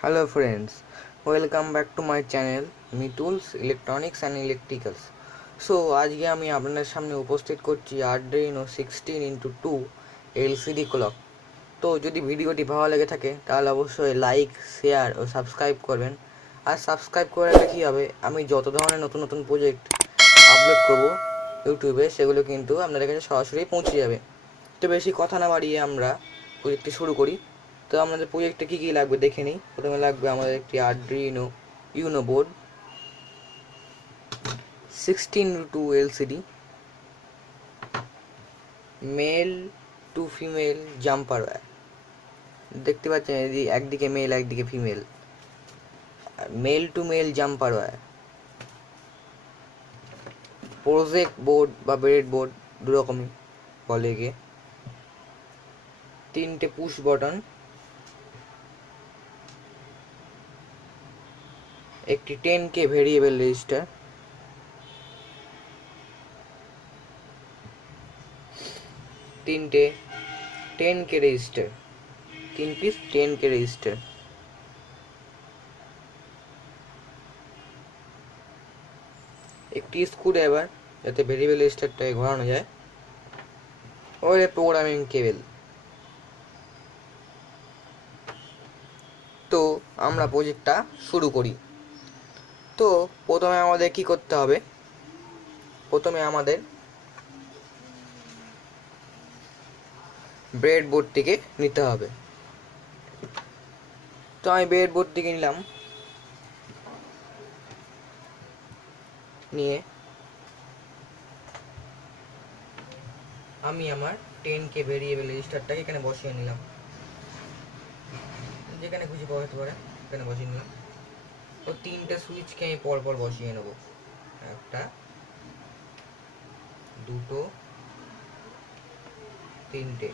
Hello friends, welcome back to my channel Mitul's Electronics and Electricals. So আজকে আমি আপনাদের সামনে উপস্থিত করছি Arduino 16x2 LCD ক্লক। তো যদি ভিডিওটি ভালো লেগে থাকে তাহলে অবশ্যই লাইক, শেয়ার ও সাবস্ক্রাইব করবেন। আর সাবস্ক্রাইব করে রাখলে কী হবে, আমি যত ধরনের নতুন নতুন প্রজেক্ট আপলোড করব ইউটিউবে সেগুলো কিন্তু আপনাদের কাছে সরাসরি পৌঁছে যাবে। তো বেশি কথা না বাড়িয়ে আমরা প্রজেক্টটি শুরু করি। তো আমাদের প্রজেক্টে কী কী লাগবে দেখে নিই। প্রথমে লাগবে আমাদের একটি Arduino Uno board, 16x2 LCD, male to female jumper wire, দেখতে পাচ্ছেন একদিকে মেল একদিকে female, male to male jumper wire, project board বা ব্রেড বোর্ড দুরকমই বলে গিয়ে, 3টে পুশ বাটন, একটি 10K ভেরিয়েবল রেজিস্টার, 3টে 10K register, 3 piece 10K register, একটি স্ক্রু ড্রাইভার যাতে ভেরিয়েবল রেজিস্টারটাকে ঘোরানো যায়, ওর প্রোগ্রামিং কেবল। তো আমরা প্রজেক্টটা শুরু করি। তো প্রথমে আমাদের কি করতে হবে, প্রথমে আমাদের ব্রেড বোর্ডটিকে নিতে হবে। তো আমি ব্রেড বোর্ডটিকে নিলাম, নিয়ে আমি আমার 10K ভেরিয়েবল রেজিস্টারটাকে এখানে বসিয়ে নিলাম, যেখানে খুশি বসাতে পারে এখানে বসিয়ে নিলাম। ও 3টে সুইচকে আমি পরপর বসিয়ে নেব, একটা, দুটো, 3টে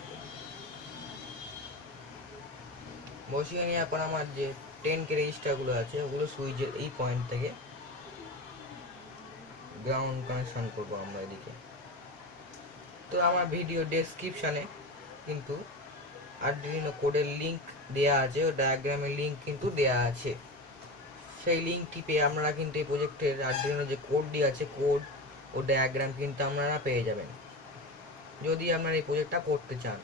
বসিয়ে নিয়ে এখন আমার যে 10K রেজিস্টারগুলো আছে ওগুলো সুইচের এই পয়েন্ট থেকে গ্রাউন্ড কানেকশন করবো আমরা এদিকে। তো আমার ভিডিও ডেসক্রিপশানে কিন্তু আরডুইনো কোডের লিঙ্ক দেয়া আছে, ও ডায়াগ্রামের লিঙ্ক কিন্তু দেয়া আছে। সেই লিঙ্কটি পেয়ে আপনারা কিন্তু এই প্রজেক্টের আরডুইনো যে কোডটি আছে, কোড ও ডায়াগ্রাম কিন্তু আপনারা পেয়ে যাবেন যদি আপনারা এই প্রজেক্টটা করতে চান।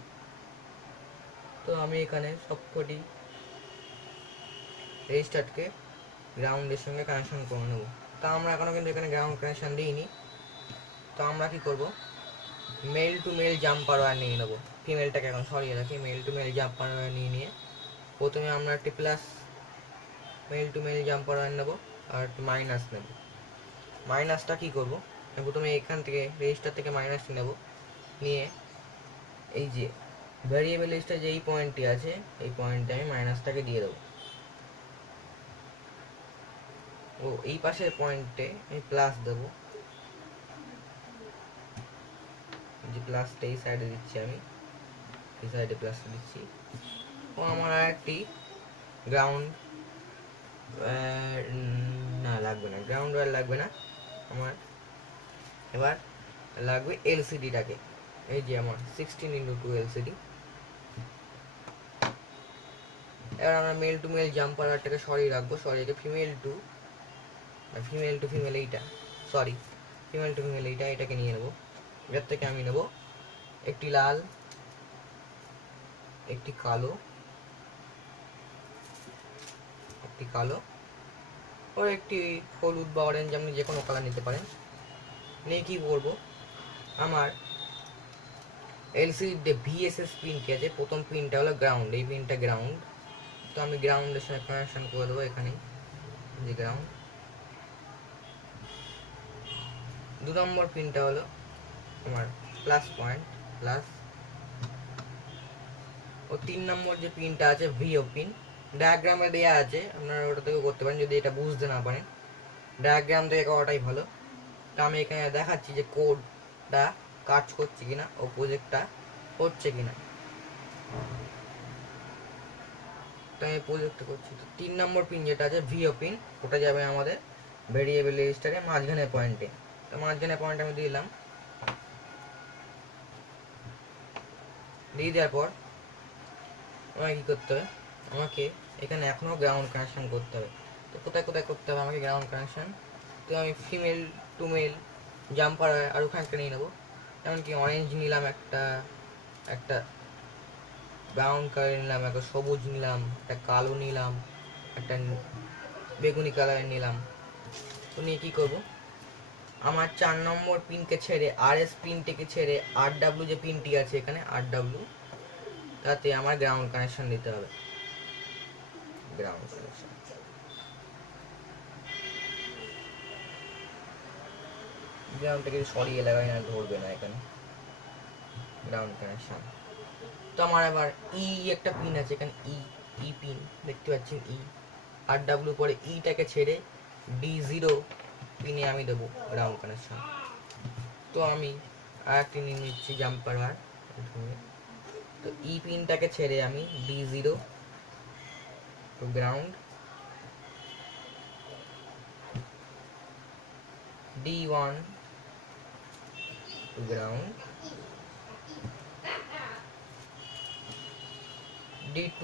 তো আমি এখানে সবকটি রেজিস্টারকে গ্রাউন্ডের সঙ্গে কানেকশন করে নেব। তা আমরা এখনও কিন্তু এখানে গ্রাউন্ড কানেকশন দিইনি। তো আমরা কি করব, male to male jumper wire নিয়ে নেবো। ফিমেলটাকে এখন সরিয়ে রাখি, male to male jumper wire নিয়ে প্রথমে আমরা একটি plus male to male jumper wire নেবো আর একটি মাইনাস নেব। মাইনাসটা কি করব, প্রথমে এখান থেকে রেজিস্টার থেকে মাইনাসটি নেব, নিয়ে এই যে ভ্যারিয়েবল রেজিস্টার যে এই পয়েন্টটি আছে এই পয়েন্টে আমি মাইনাসটাকে দিয়ে দেবো। ও এই পাশের পয়েন্টে আমি প্লাস দেবো, যে প্লাসটা এই সাইডে দিচ্ছি, আমি এই সাইডে প্লাসটা দিচ্ছি। ও আমার আর একটি গ্রাউন্ড না লাগবে না, গ্রাউন্ড ওয়্যার লাগবে না আমার, এবার লাগবে এলসিডিটাকে। এই যে আমার 16x2 এলসিডি। এবার আমরা মেল টু মেল জাম্পার ওয়্যারটাকে সরিয়ে রাখবো, সরিয়ে ফিমেল টু ফিমেল এইটা, সরি ফিমেল টু ফিমেল এইটা, এটাকে নিয়ে নেবো। এর থেকে আমি নেব একটি লাল, একটি কালো, একটি কালো ও একটি হলুদ বা অরেঞ্জ, আপনি যে কোনো কালার নিতে পারেন। নিয়ে কী করবো, আমার এলসিডির যে ভিএসএস পিনটি আছে, প্রথম পিনটা হলো গ্রাউন্ড, এই পিনটা গ্রাউন্ড। তো আমি গ্রাউন্ডের সঙ্গে কানেকশন করে দেবো এখানে, যে গ্রাউন্ড। 2 নম্বর পিনটা হলো আমার প্লাস পয়েন্ট, প্লাস। ও 3 নম্বর যে পিনটা আছে ভিও পিন, ডায়াগ্রামে দেওয়া আছে, আপনারা ওটা থেকেও করতে পারেন যদি এটা বুঝতে না পারেন। ডায়াগ্রাম থেকে করাটাই ভালো। তো আমি এখানে দেখাচ্ছি যে কোডটা কাজ করছে কিনা, ও প্রজেক্টটা হচ্ছে কিনা। তো আমি প্রজেক্ট করছি। তো 3 নম্বর পিন যেটা আছে ভিও পিন, ওটা যাবে আমাদের ভেরিয়েবল রেজিস্টারে মাঝখানে পয়েন্টে। তো মাঝখানে পয়েন্ট আমি দিলাম, দিয়ে দেওয়ার পর আমাকে কী করতে হবে, আমাকে এখানে এখনও গ্রাউন্ড কানেকশন করতে হবে। তো কোথায় কোথায় করতে হবে আমাকে গ্রাউন্ড কানেকশন? তো আমি ফিমেল টু মেল জাম্পার আর ওখানটা নিয়ে নেবো। এমনকি অরেঞ্জ নিলাম, একটা একটা ব্রাউন কালার নিলাম, একটা সবুজ নিলাম, একটা কালো নিলাম, একটা বেগুনি কালার নিলাম। তো নিয়ে কী করবো, আমার 4 নম্বর পিনকে ছেড়ে RS পিনটিকে ছেড়ে RW যে পিনটি আছে এখানে RW, তাতে আমার গ্রাউন্ড কানেকশন দিতে হবে। গ্রাউন্ড কানেকশন গ্রাউন্ডটাকে সরিয়ে লাগাই না, ধরবে না এখানে। Ground connection. তো আমার আবার একটা পিন আছে এখানে, পিন দেখতে পাচ্ছেন, RW পরে টাকে ছেড়ে D0 পিনে আমি দেবো গ্রাউন্ড কানেকশন। তো আমি আর একটি নিয়ে নিচ্ছি জাম্পার ওয়্যার। তো পিনটাকে ছেড়ে আমি D0 to ground, D1 to ground, D2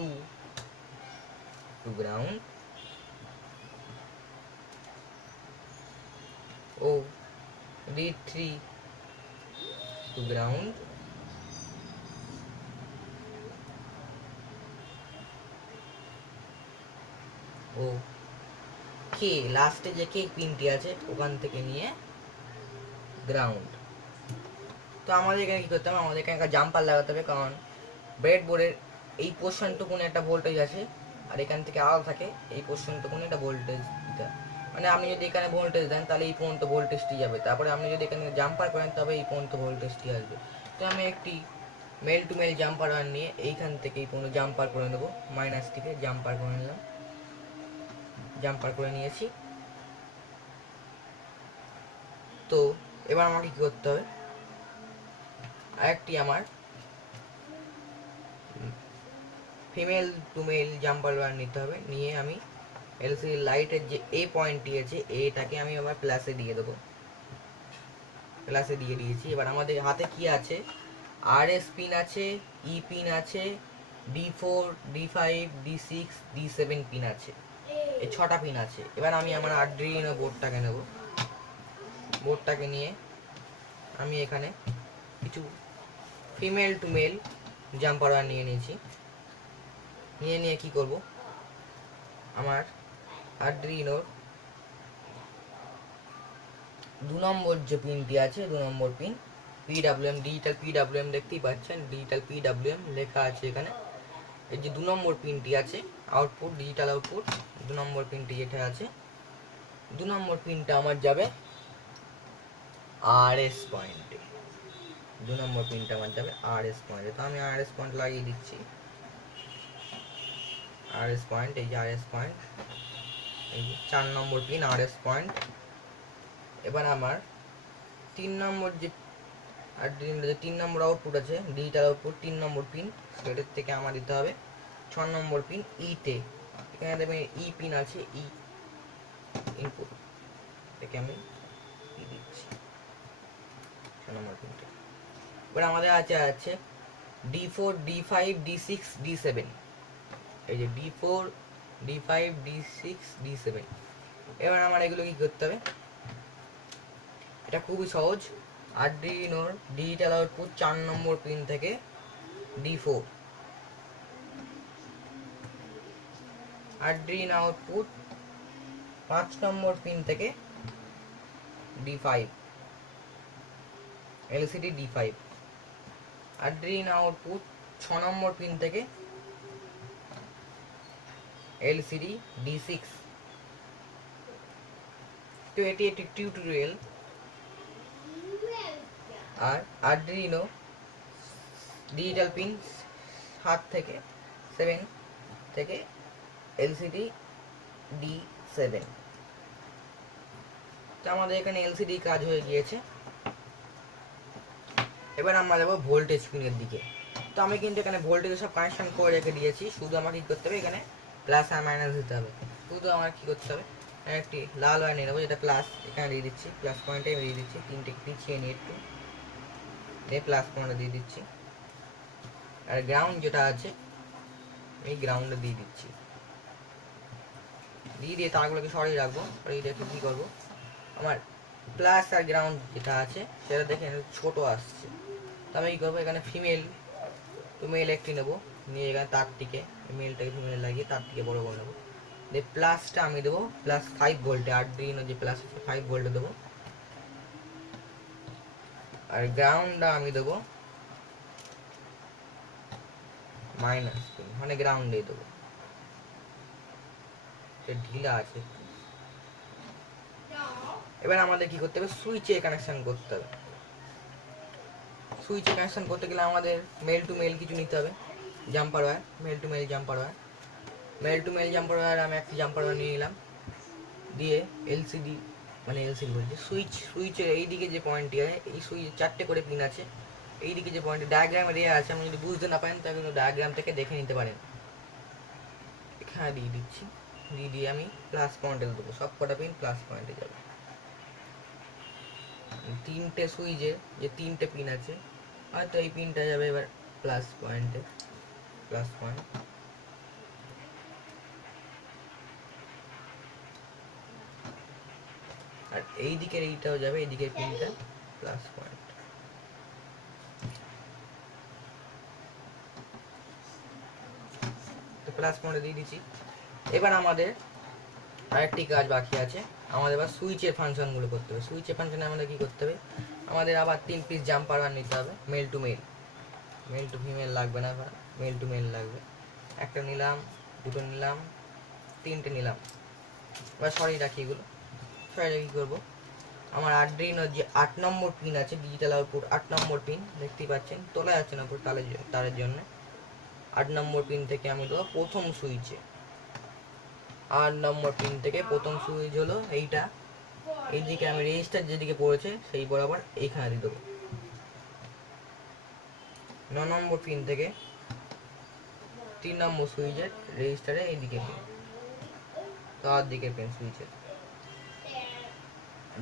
to ground, D3 to ground, K লাস্টে যে K পিনটি আছে ওখান থেকে নিয়ে গ্রাউন্ড। তো আমাদের এখানে কী করতে হবে, আমাদের এখানে একটা জাম্পার লাগাতে হবে, কারণ ব্রেডবোর্ডের এই পোর্শনটুকুনে একটা ভোল্টেজ আছে আর এখান থেকে আলাদা থাকে, এই পোর্শনটুকুনে একটা ভোল্টেজ দিতে হয়। মানে আপনি যদি এখানে ভোল্টেজ দেন তাহলে এই পর্যন্ত ভোল্টেজটি যাবে, তারপরে আপনি যদি এখানে জাম্পার করেন তবে এই পর্যন্ত ভোল্টেজটি আসবে। তো আমি একটি male to male jumper wire নিয়ে এইখান থেকে এই পর্যন্ত জাম্পার করে নেবো, মাইনাস থেকে জাম্পার করে নিলাম, জাম্পার করে নিয়েছি। তো এবার আমাকে কী করতে হবে, আরেকটি আমার female to male jumper wire নিতে হবে, নিয়ে আমি এলসিডি লাইটের যে পয়েন্টটি আছে এটাকে আমি আবার প্লাসে দিয়ে দেবো, প্লাসে দিয়ে দিয়েছি। এবার আমাদের হাতে কি আছে, RS পিন আছে, পিন আছে, D4 D5 D6 D7 pin আছে, এই 6টা পিন আছে। এবার আমি আমার আরডুইনো বোর্ডটাকে নেব, বোর্ডটাকে নিয়ে আমি এখানে কিছু female to male jumper wire নিয়ে নিয়েছি, নিয়ে কি করব, আমার আরডুইনোর 2 নম্বর যে পিনটি আছে, 2 নম্বর পিন PWM, ডিজিটাল PWM দেখতেই পাচ্ছেন, ডিজিটাল PWM লেখা আছে এখানে। এই যে 2 নম্বর পিনটি আছে আউটপুট, ডিজিটাল আউটপুট, 2 নম্বর পিনটি যেটা আছে, 2 নম্বর পিনটা আমার যাবে RS পয়েন্টে, 2 নম্বর পিনটা আমার যাবে RS পয়েন্টে। তো আমি RS পয়েন্ট লাগিয়ে দিচ্ছি, RS পয়েন্ট, এই যে RS পয়েন্ট, এই 4 নম্বর পিন RS পয়েন্ট। এবার আমার 3 নম্বর যে আর 3 নম্বর আউটপুট আছে ডিজিটাল আউটপুট, 3 নম্বর পিন, সেটার থেকে আমার দিতে হবে 6 নম্বর পিন তে। এখানে দেখবেন পিন আছে, ইনপুট থেকে আমি দিচ্ছি 6 নম্বর পিনটা। এবার আমাদের আছে D4 D5 D6 D7, এই যে D4 D5 D6 D7। এবার আমার এগুলো কি করতে হবে, এটা খুবই সহজ। আরডুইনোর ডিজিটাল আউটপুট 4 নম্বর পিন থেকে D4, আরডুইনো আউটপুট 5 নম্বর পিন থেকে D5, LCD D5, Arduino output 6 নম্বর পিন থেকে এলসিডি D6। তো এটি একটি টিউটোরিয়াল। আর আরডুইনো ডিজিটাল পিন 7 থেকে 7 থেকে এলসিডি D7। তো আমাদের এখানে এলসিডি কাজ হয়ে গিয়েছে। এবার আমরা যাবো ভোল্টেজ পিনের দিকে। তো আমি কিন্তু এখানে ভোল্টেজের সব কানেকশন করে রেখে দিয়েছি, শুধু আমাকে কী করতে হবে, এখানে প্লাস আর মাইনাস দিতে হবে। শুধু আমার কী করতে হবে, একটি লাল ওয়্যার নিয়ে নেবো, যেটা প্লাস এখানে দিয়ে দিচ্ছি, প্লাস পয়েন্টে দিয়ে দিচ্ছি, 3টে পিছিয়ে নিয়ে একটু প্লাস পয়েন্টে দিয়ে দিচ্ছি। আর গ্রাউন্ড যেটা আছে এই গ্রাউন্ডে দিয়ে দিচ্ছি। দিয়ে তারগুলোকে সরিয়ে রাখবো। সরিয়ে রেখে কী করবো, আমার প্লাস আর গ্রাউন্ড যেটা আছে সেটা দেখে ছোটো আসছে, তো আমি কী করবো, এখানে ফিমেল টু মেল একটি নেবো, নিয়ে এখানে তারটিকে মেলটাকে ফিমেল লাগিয়ে তারটিকে বড় করে নেবো। দিয়ে প্লাসটা আমি দেবো প্লাস 5 ভোল্টে, আর্ডুইনো যে প্লাস আছে 5 ভোল্টে দেবো। আর গ্রাউন্ডটা আমি দেবো মাইনাস, মানে গ্রাউন্ডেই দেবো, ঢিলা আছে। এবার আমাদের কি করতে হবে, সুইচে কানেকশন করতে হবে। সুইচে কানেকশন করতে গেলে আমাদের মেল টু মেল কিছু নিতে হবে, jumper wire, male to male jumper wire. Male to male jumper wire আমি একটি জাম্পার ওয়্যার নিয়ে নিলাম, দিয়ে এলসিডি মানে এলসিডি বলছি, সুইচের এইদিকে যে পয়েন্টটি আছে, এই সুইচ 4টে করে পিন আছে, এইদিকে যে পয়েন্টে ডায়াগ্রামে দেওয়া আছে, আপনি যদি বুঝতে না পারেন তাহলে কিন্তু ডায়াগ্রাম থেকে দেখে নিতে পারেন। এখানে দিয়ে দিচ্ছি, দিয়ে আমি প্লাস পয়েন্টে দেবো, সব কটা পিন প্লাস পয়েন্টে যাবে। 3টে সুইচে যে 3টে পিন আছে, হয়তো এই পিনটা যাবে এবার প্লাস পয়েন্টে, প্লাস পয়েন্ট। আর এই দিকের এইটাও যাবে, এই দিকের পিনটা প্লাস পয়েন্ট। তো প্লাস পয়েন্টে দিয়ে দিচ্ছি। এবার আমাদের আরেকটি কাজ বাকি আছে, আমাদের এবার সুইচের ফাংশনগুলো করতে হবে। সুইচের ফাংশনে আমাদের কী করতে হবে, আমাদের আবার 3 পিস জাম্পার ওয়্যার নিতে হবে, male to male, male to female লাগবে না, মেল টু মেল লাগবে। একটা নিলাম, দুটো নিলাম, 3টে নিলাম। এবার সরিয়ে রাখি এগুলো, সরিয়ে রেখে কী করবো, আমার আর্ডুইনোর যে 8 নম্বর পিন আছে, ডিজিটাল আউটপুট 8 নম্বর পিন দেখতেই পাচ্ছেন, তোলা যাচ্ছে না পুরো তারের জন্য। 8 নম্বর পিন থেকে আমি দেবো প্রথম সুইচে, 8 নম্বর পিন থেকে প্রথম সুইচ হলো এইটা, এইদিকে আমি রেজিস্টার যেদিকে পড়েছে সেই বরাবর এইখানে দিয়ে দেবো। 9 নম্বর পিন থেকে 3 নম্বর সুইচের রেজিস্টারে এইদিকে পিন, তার দিকে পিন সুইচের।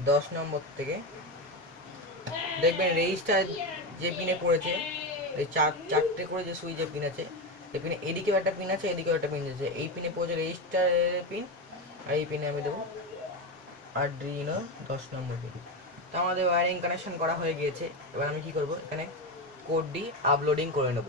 10 নম্বর থেকে দেখবেন রেজিস্টার যে পিনে পড়েছে, এই 4টে করে যে সুইচের পিন আছে, এই পিনে এদিকেও একটা পিন আছে, এদিকেও একটা পিন আছে, এই পিনে পড়েছে রেজিস্টারের পিন, আর এই পিনে আমি দেবো আর্ডুইনো 10 নম্বর পিন। তো আমাদের ওয়্যারিং কানেকশন করা হয়ে গিয়েছে। এবার আমি কি করব, এখানে কোডটি আপলোডিং করে নেব।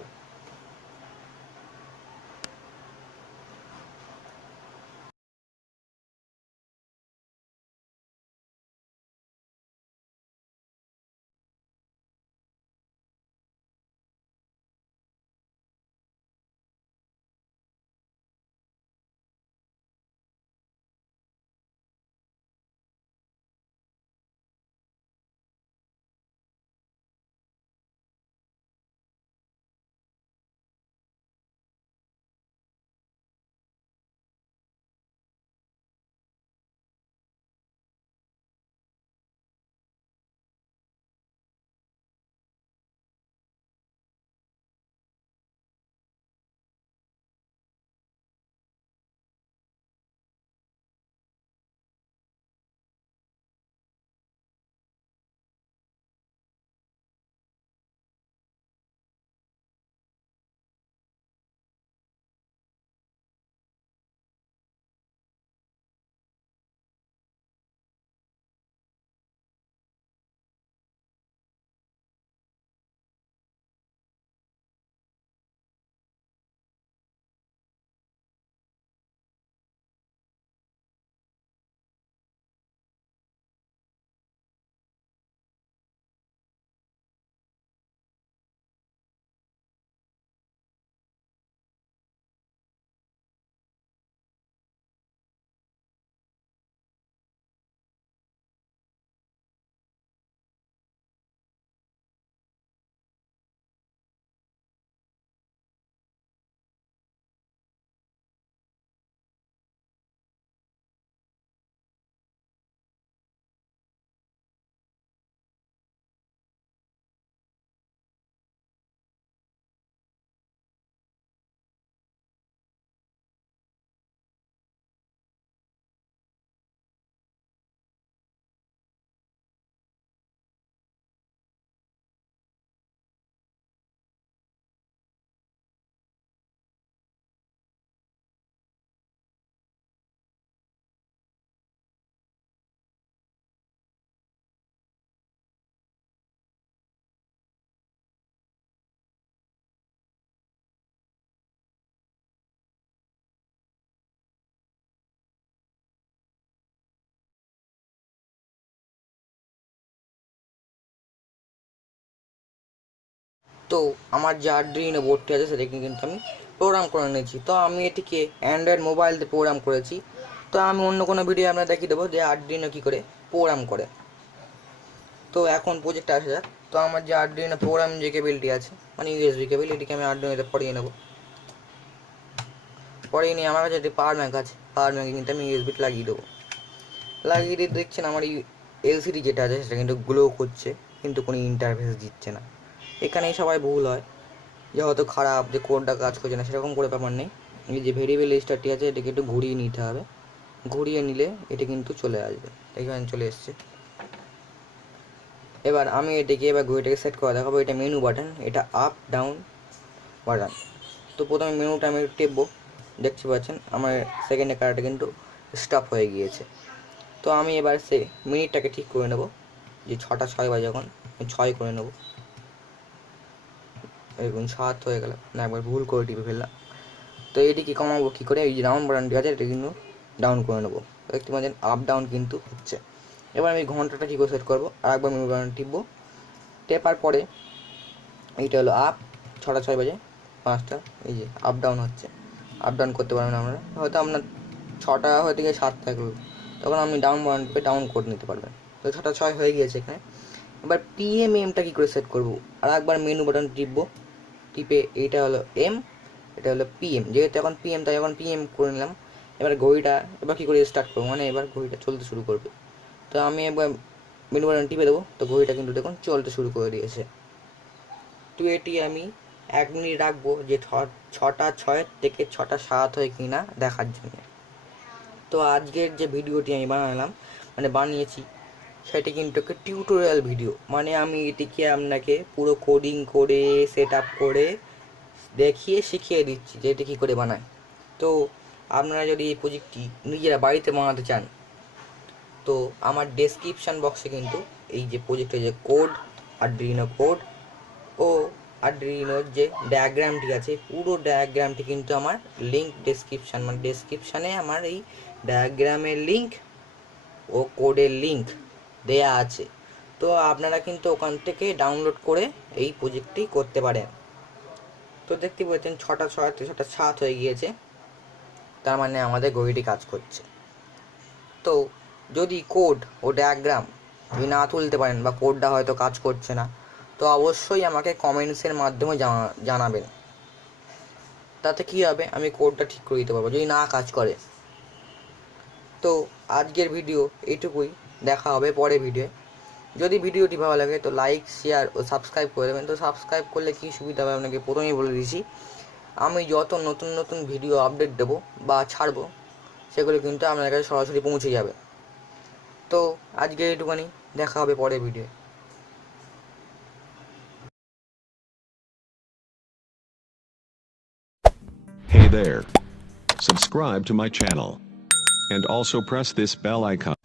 তো আমার যে আর্ডুইনো বোর্ডটি আছে সেটাকে কিন্তু আমি প্রোগ্রাম করে নিয়েছি। তো আমি এটিকে অ্যান্ড্রয়েড মোবাইল দিয়ে প্রোগ্রাম করেছি। তো আমি অন্য কোনো ভিডিও আমরা দেখিয়ে দেবো যে আর্ডুইনো কী করে প্রোগ্রাম করে। তো এখন প্রজেক্টে আসা যাক। তো আমার যে আর্ডুইনো প্রোগ্রাম যে কেবিলটি আছে মানে ইউএসবি কেবিল, এটিকে আমি আর্ডুইনোতে পরিয়ে নেব। পরিয়ে নিয়ে আমার কাছে একটি পাওয়ার ব্যাঙ্ক আছে, পাওয়ার ব্যাঙ্কে কিন্তু আমি ইউএসবিটা লাগিয়ে দেবো। লাগিয়ে দিয়ে দেখছেন আমার এই এলসিডি যেটা আছে সেটা কিন্তু গ্লো করছে, কিন্তু কোনো ইন্টারফেস দিচ্ছে না। এখানেই সবাই ভুল হয় যে হয়তো খারাপ, যে কোডটা কাজ করছে না, সেরকম করে ব্যাপার নেই। এই যে ভেরিয়েবল স্টারটি আছে এটাকে একটু ঘুরিয়ে নিতে হবে, ঘুরিয়ে নিলে এটা কিন্তু চলে আসবে। এখানে চলে এসছে। এবার আমি এটাকে ঘড়িটাকে সেট করে দেখাবো। এটা মেনু বাটন, এটা আপ ডাউন বাটন। তো প্রথমে মেনুটা আমি টিপবো, দেখতে পাচ্ছেন আমার সেকেন্ডের কার্ডটা কিন্তু স্টপ হয়ে গিয়েছে। তো আমি এবার সে মিনিটটাকে ঠিক করে নেব, যে 6টা 6 বাজে, যখন 6 করে নেব। এরকম 7 হয়ে গেল না, একবার ভুল করে টিপে ফেললাম। তো এটিকে কমাবো কী করে, এই যে ডাউন বাটনটি আছে এটা কিন্তু ডাউন করে নেবো। দেখতে পাচ্ছেন আপ ডাউন কিন্তু হচ্ছে। এবার আমি ঘন্টাটা কী করে সেট করবো, আর একবার মেনু বাটন টিপবো। টেপার পরে এইটা হলো আপ, 6টা 6 বাজে 5টা, এই যে আপ ডাউন হচ্ছে। আপ ডাউন করতে পারবেন আপনারা, হয়তো আপনার 6টা হয়ে থেকে 7 থাকবে, তখন আপনি ডাউন বাটন টিপে ডাউন করে নিতে পারবেন। তো 6টা 6 হয়ে গিয়েছে এখানে। এবার পিএমএমটা কী করে সেট করবো, আর একবার মেনু বাটন টিপবো। টিপে এইটা হলো এম, এটা হলো পিএম, যেহেতু এখন পিএম তাই এখন পিএম করে নিলাম। এবার ঘড়িটা এবার কী করে স্টার্ট করবো, মানে এবার ঘড়িটা চলতে শুরু করবে। তো আমি একবার মেনু বাটন টিপে দেবো, তো ঘড়িটা কিন্তু দেখুন চলতে শুরু করে দিয়েছে। তো এটি আমি 1 মিনিট রাখবো, যে 6টা 6 থেকে 6টা 7 হয় কি না দেখার জন্য। তো আজকের যে ভিডিওটি আমি বানিয়েছি সেটি কিন্তু একটা টিউটোরিয়াল ভিডিও, মানে আমি এটিকে আপনাকে পুরো কোডিং করে সেট আপ করে দেখিয়ে শিখিয়ে দিচ্ছি যে এটি কী করে বানায়। তো আপনারা যদি এই প্রজেক্টটি নিজেরা বাড়িতে বানাতে চান, তো আমার ডেসক্রিপশান বক্সে কিন্তু এই যে প্রজেক্টের যে কোড, আর্ডুইনো কোড ও আর্ডুইনোর যে ডায়াগ্রামটি আছে, পুরো ডায়াগ্রামটি কিন্তু আমার লিঙ্ক ডেসক্রিপশান, মানে ডেসক্রিপশানে আমার এই ডায়াগ্রামের লিঙ্ক ও কোডের লিঙ্ক দেয়া আছে। তো আপনারা কিন্তু ওখান থেকে ডাউনলোড করে এই প্রজেক্টটি করতে পারেন। তো দেখতে পাচ্ছেন 6টা 6 থেকে 6টা 7 হয়ে গিয়েছে, তার মানে আমাদের ঘড়িটি কাজ করছে। তো যদি কোড ও ডায়াগ্রাম যদি না তুলতে পারেন বা কোডটা হয়তো কাজ করছে না, তো অবশ্যই আমাকে কমেন্টসের মাধ্যমে জানাবেন। তাতে কী হবে, আমি কোডটা ঠিক করে দিতে পারবো যদি না কাজ করে। তো আজকের ভিডিও এইটুকুই, দেখা হবে পরে ভিডিও। যদি ভিডিওটি ভালো লাগে তো লাইক, শেয়ার ও সাবস্ক্রাইব করে দেবেন। তো সাবস্ক্রাইব করলে কী সুবিধা হবে আপনাকে প্রথমেই বলে দিয়েছি, আমি যত নতুন নতুন ভিডিও আপডেট দেবো বা ছাড়বো সেগুলো কিন্তু আপনার কাছে সরাসরি পৌঁছে যাবে। তো আজকে এইটুখানি, দেখা হবে পরে video. Hey there. Subscribe to my channel. And also press this bell icon.